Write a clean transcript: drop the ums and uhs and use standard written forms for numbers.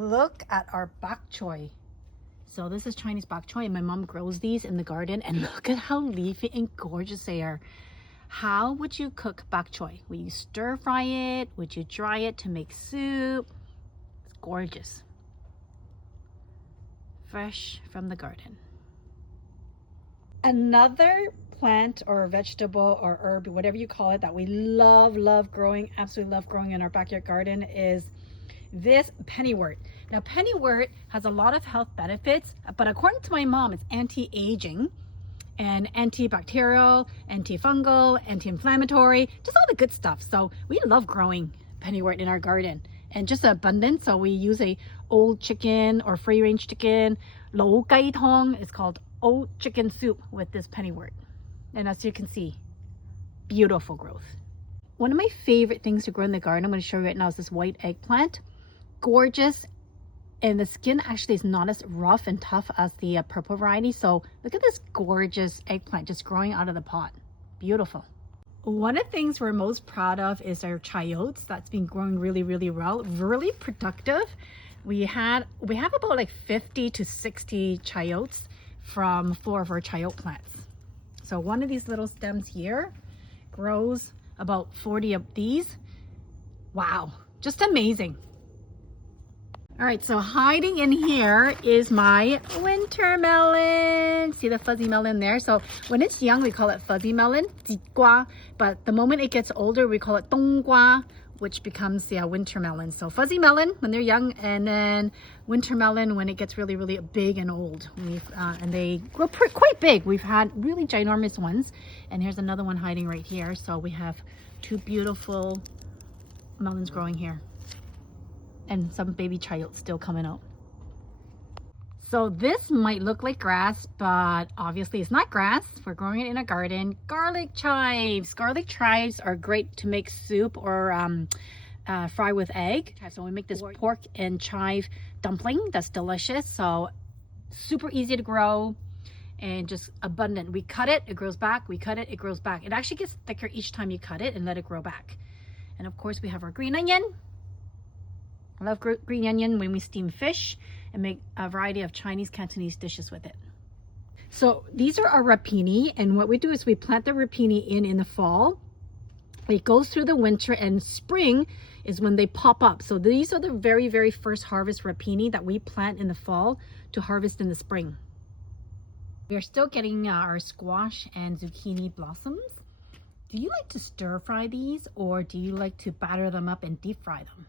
Look at our bok choy. So this is Chinese bok choy, and my mom grows these in the garden, and look at how leafy and gorgeous they are. How would you cook bok choy? Would you stir fry it? Would you dry it to make soup? It's gorgeous. Fresh from the garden. Another plant or vegetable or herb, whatever you call it, that we love growing, absolutely love growing in our backyard garden is this Pennywort. Now Pennywort has a lot of health benefits, but according to my mom, it's anti-aging and antibacterial, antifungal, anti-inflammatory, just all the good stuff. So we love growing Pennywort in our garden, and just abundant. So we use a old chicken or free range chicken, 老雞湯. It's called old chicken soup with this Pennywort. And as you can see, beautiful growth. One of my favorite things to grow in the garden, I'm going to show you right now, is this white eggplant. Gorgeous. And the skin actually is not as rough and tough as the purple variety. So look at this gorgeous eggplant just growing out of the pot. Beautiful. One of the things we're most proud of is our chayotes. That's been growing really well, really productive. We have about like 50 to 60 chayotes from 4 of our chayote plants. So one of these little stems here grows about 40 of these. Wow, just amazing. All right, so hiding in here is my winter melon. See the fuzzy melon there? So when it's young, we call it fuzzy melon, 節瓜. But the moment it gets older, we call it 冬瓜, which becomes the winter melon. So fuzzy melon when they're young, and then winter melon when it gets really big and old. And they grow quite big. We've had really ginormous ones. And here's another one hiding right here. So we have 2 beautiful melons growing here, and some baby chayotes still coming out. So this might look like grass, but obviously it's not grass. We're growing it in a garden. Garlic chives. Garlic chives are great to make soup or fry with egg. So we make this pork and chive dumpling that's delicious. So super easy to grow and just abundant. We cut it, it grows back. We cut it, it grows back. It actually gets thicker each time you cut it and let it grow back. And of course we have our green onion. I love green onion when we steam fish and make a variety of Chinese Cantonese dishes with it. So these are our rapini, and what we do is we plant the rapini in the fall. It goes through the winter, and spring is when they pop up. So these are the very first harvest rapini that we plant in the fall to harvest in the spring. We are still getting our squash and zucchini blossoms. Do you like to stir fry these, or do you like to batter them up and deep fry them?